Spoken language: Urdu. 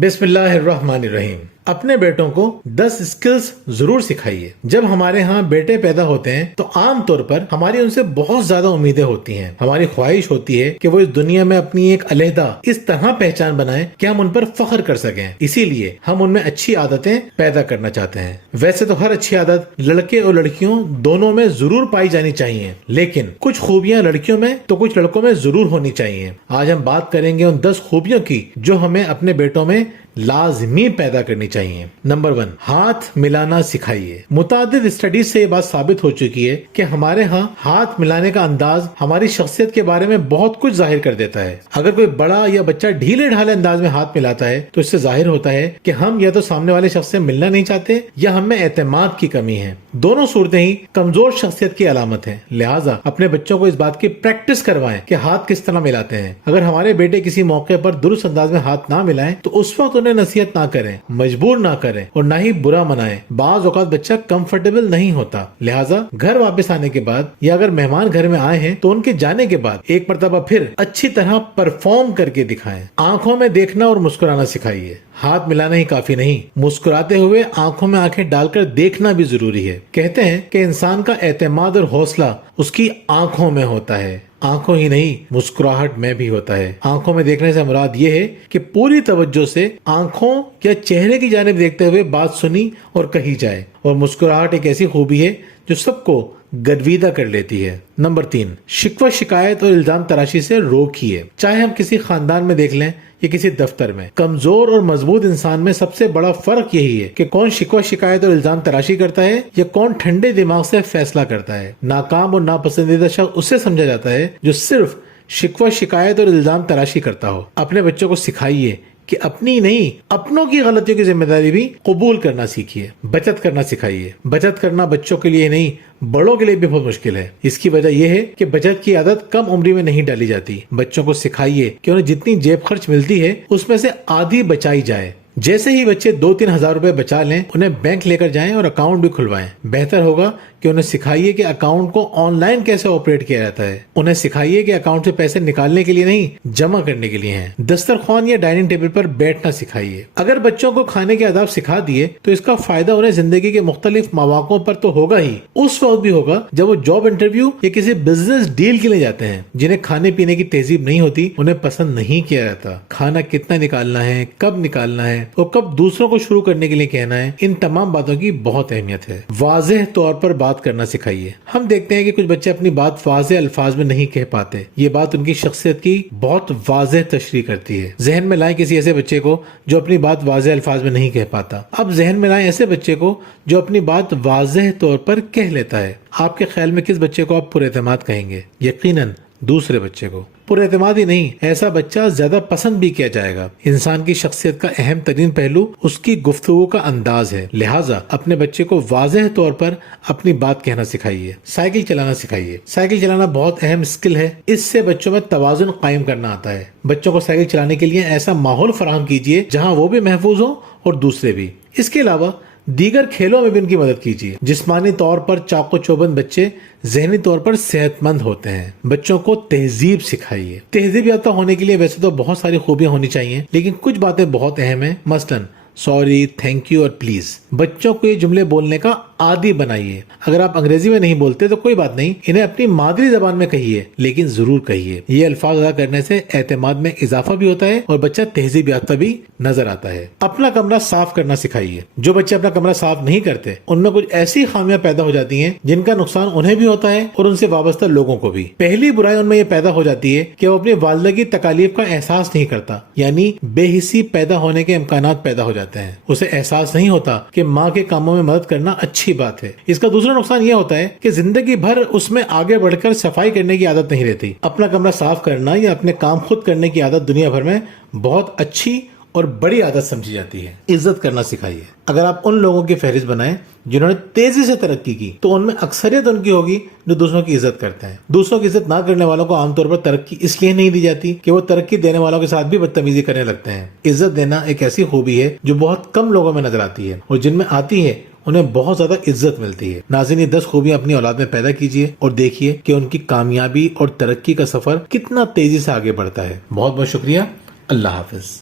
بسم اللہ الرحمن الرحیم۔ اپنے بیٹوں کو 10 سکلز ضرور سکھائیے۔ جب ہمارے ہاں بیٹے پیدا ہوتے ہیں تو عام طور پر ہماری ان سے بہت زیادہ امیدیں ہوتی ہیں۔ ہماری خواہش ہوتی ہے کہ وہ اس دنیا میں اپنی ایک علیحدہ اس طرح پہچان بنائیں کہ ہم ان پر فخر کر سکیں۔ اسی لیے ہم ان میں اچھی عادتیں پیدا کرنا چاہتے ہیں۔ ویسے تو ہر اچھی عادت لڑکے اور لڑکیوں دونوں میں ضرور پائی جانی چاہیے، لیکن کچھ خوبیاں لڑکیوں میں تو کچھ لڑکوں میں ضرور ہونی چاہیے۔ آج ہم بات کریں گے ان 10 خوبیوں کی جو ہمیں اپنے بیٹوں میں لازمی پیدا کرنی چاہیے۔ نمبر 1، ہاتھ ملانا سکھائیے۔ متعدد اسٹڈیز سے یہ بات ثابت ہو چکی ہے کہ ہمارے ہاں ہاتھ ملانے کا انداز ہماری شخصیت کے بارے میں بہت کچھ ظاہر کر دیتا ہے۔ اگر کوئی بڑا یا بچہ ڈھیلے ڈھالے انداز میں ہاتھ ملاتا ہے تو اس سے ظاہر ہوتا ہے کہ ہم یا تو سامنے والے شخص سے ملنا نہیں چاہتے یا ہم میں اعتماد کی کمی ہے۔ دونوں صورتیں ہی کمزور شخصیت کی علامت ہیں۔ لہٰذا اپنے بچوں کو اس بات کی پریکٹس کروائیں کہ ہاتھ کس طرح ملاتے ہیں۔ اگر ہمارے بیٹے کسی موقع پر درست انداز میں ہاتھ نہ ملائیں تو اس وقت انہیں نصیحت نہ کریں، مجبور نہ کریں اور نہ ہی برا منائیں۔ بعض اوقات بچہ کمفرٹیبل نہیں ہوتا، لہٰذا گھر واپس آنے کے بعد یا اگر مہمان گھر میں آئے ہیں تو ان کے جانے کے بعد ایک مرتبہ پھر اچھی طرح پرفارم کر کے دکھائیں۔ آنکھوں میں دیکھنا اور مسکرانا سکھائیے۔ ہاتھ ملانا ہی کافی نہیں، مسکراتے ہوئے آنکھوں میں آنکھیں ڈال کر دیکھنا بھی ضروری ہے۔ کہتے ہیں کہ انسان کا اعتماد اور حوصلہ اس کی آنکھوں میں ہوتا ہے۔ آنکھوں ہی نہیں، مسکراہٹ میں بھی ہوتا ہے۔ آنکھوں میں دیکھنے سے مراد یہ ہے کہ پوری توجہ سے آنکھوں یا چہرے کی جانب دیکھتے ہوئے بات سنی اور کہی جائے، اور مسکراہٹ ایک ایسی خوبی ہے جو سب کو گرویدہ کر لیتی ہے۔ نمبر 3، شکوہ شکایت اور الزام تراشی سے روکیے۔ چاہے ہم کسی خاندان میں دیکھ لیں یا کسی دفتر میں، کمزور اور مضبوط انسان میں سب سے بڑا فرق یہی ہے کہ کون شکوہ شکایت اور الزام تراشی کرتا ہے یا کون ٹھنڈے دماغ سے فیصلہ کرتا ہے۔ ناکام اور ناپسندیدہ شخص اسے سمجھا جاتا ہے جو صرف شکوہ شکایت اور الزام تراشی کرتا ہو۔ اپنے بچوں کو سکھائیے کہ اپنی نہیں، اپنوں کی غلطیوں کی ذمہ داری بھی قبول کرنا سیکھیے۔ بچت کرنا سکھائیے۔ بچت کرنا بچوں کے لیے نہیں، بڑوں کے لیے بھی بہت مشکل ہے۔ اس کی وجہ یہ ہے کہ بچت کی عادت کم عمری میں نہیں ڈالی جاتی۔ بچوں کو سکھائیے کہ انہیں جتنی جیب خرچ ملتی ہے اس میں سے آدھی بچائی جائے۔ جیسے ہی بچے 2-3 ہزار روپے بچا لیں، انہیں بینک لے کر جائیں اور اکاؤنٹ بھی کھلوائیں۔ بہتر ہوگا کہ انہیں سکھائیے کہ اکاؤنٹ کو آن لائن کیسے آپریٹ کیا جاتا ہے۔ انہیں سکھائیے کہ اکاؤنٹ سے پیسے نکالنے کے لیے نہیں، جمع کرنے کے لیے ہیں۔ دسترخوان یا ڈائننگ ٹیبل پر بیٹھنا سکھائیے۔ اگر بچوں کو کھانے کے آداب سکھا دیے تو اس کا فائدہ انہیں زندگی کے مختلف مواقعوں پر تو ہوگا ہی، اس وقت بھی ہوگا جب وہ جاب انٹرویو یا کسی بزنس ڈیل کے لیے جاتے ہیں۔ جنہیں کھانے پینے کی تہذیب نہیں ہوتی انہیں پسند نہیں کیا جاتا۔ کھانا کتنا نکالنا ہے، کب نکالنا ہے اور کب دوسروں کو شروع کرنے کے لیے کہنا ہے، ان تمام باتوں کی بہت اہمیت ہے۔ واضح طور پر بات کرنا سکھائیے۔ ہم دیکھتے ہیں کہ کچھ بچے اپنی بات واضح الفاظ میں نہیں کہہ پاتے۔ یہ بات ان کی شخصیت کی بہت واضح تشریح کرتی ہے۔ ذہن میں لائیں کسی ایسے بچے کو جو اپنی بات واضح الفاظ میں نہیں کہہ پاتا۔ اب ذہن میں لائیں ایسے بچے کو جو اپنی بات واضح طور پر کہہ لیتا ہے۔ آپ کے خیال میں کس بچے کو آپ پر اعتماد کہیں گے؟ یقیناً دوسرے بچے کو۔ پر اعتماد ہی نہیں، ایسا بچہ زیادہ پسند بھی کیا جائے گا۔ انسان کی شخصیت کا اہم ترین پہلو اس کی گفتگو کا انداز ہے، لہٰذا اپنے بچے کو واضح طور پر اپنی بات کہنا سکھائیے۔ سائیکل چلانا سکھائیے۔ سائیکل چلانا بہت اہم اسکل ہے۔ اس سے بچوں میں توازن قائم کرنا آتا ہے۔ بچوں کو سائیکل چلانے کے لیے ایسا ماحول فراہم کیجیے جہاں وہ بھی محفوظ ہوں اور دوسرے بھی۔ اس کے علاوہ دیگر کھیلوں میں بھی ان کی مدد کیجیے۔ جسمانی طور پر چاق و چوبند بچے ذہنی طور پر صحت مند ہوتے ہیں۔ بچوں کو تہذیب سکھائیے۔ تہذیب یافتہ ہونے کے لیے ویسے تو بہت ساری خوبیاں ہونی چاہیے، لیکن کچھ باتیں بہت اہم ہیں۔ مثلاً سوری، تھینک یو اور پلیز۔ بچوں کو یہ جملے بولنے کا عادی بنائیے۔ اگر آپ انگریزی میں نہیں بولتے تو کوئی بات نہیں، انہیں اپنی مادری زبان میں کہیے، لیکن ضرور کہیے۔ یہ الفاظ ادا کرنے سے اعتماد میں اضافہ بھی ہوتا ہے اور بچہ تہذیب یافتہ بھی نظر آتا ہے۔ اپنا کمرہ صاف کرنا سکھائیے۔ جو بچے اپنا کمرہ صاف نہیں کرتے ان میں کچھ ایسی خامیاں پیدا ہو جاتی ہیں جن کا نقصان انہیں بھی ہوتا ہے اور ان سے وابستہ لوگوں کو بھی۔ پہلی برائی ان میں یہ پیدا ہو جاتی ہے کہ وہ اپنی والدہ کی تکالیف کا احساس نہیں کرتا، یعنی بے حسی پیدا ہونے کے امکانات پیدا ہو جاتے ہیں۔ اسے احساس نہیں ہوتا کہ ماں کے کاموں میں مدد کرنا اچھی بات ہے۔ اس کا دوسرا نقصان یہ ہوتا ہے کہ زندگی بھر اس میں آگے بڑھ کر صفائی کرنے کی عادت نہیں رہتی۔ اپنا کمرہ صاف کرنا یا اپنے کام خود کرنے کی عادت دنیا بھر میں بہت اچھی اور بڑی عادت سمجھی جاتی ہے۔ عزت کرنا سکھائیے۔ اگر آپ ان لوگوں کی فہرست بنائیں جنہوں نے تیزی سے ترقی کی تو ان میں اکثریت ان کی ہوگی جو دوسروں کی عزت کرتے ہیں۔ دوسروں کی عزت نہ کرنے والوں کو عام طور پر ترقی اس لیے نہیں دی جاتی کہ وہ ترقی دینے والوں کے ساتھ بھی بدتمیزی کرنے لگتے ہیں۔ عزت دینا ایک ایسی خوبی ہے جو بہت کم لوگوں میں نظر آتی ہے، اور جن میں آتی ہے انہیں بہت زیادہ عزت ملتی ہے۔ ناظرین، یہ 10 خوبیاں اپنی اولاد میں پیدا کیجیے اور دیکھیے کہ ان کی کامیابی اور ترقی کا سفر کتنا تیزی سے آگے بڑھتا ہے۔ بہت بہت شکریہ۔ اللہ حافظ۔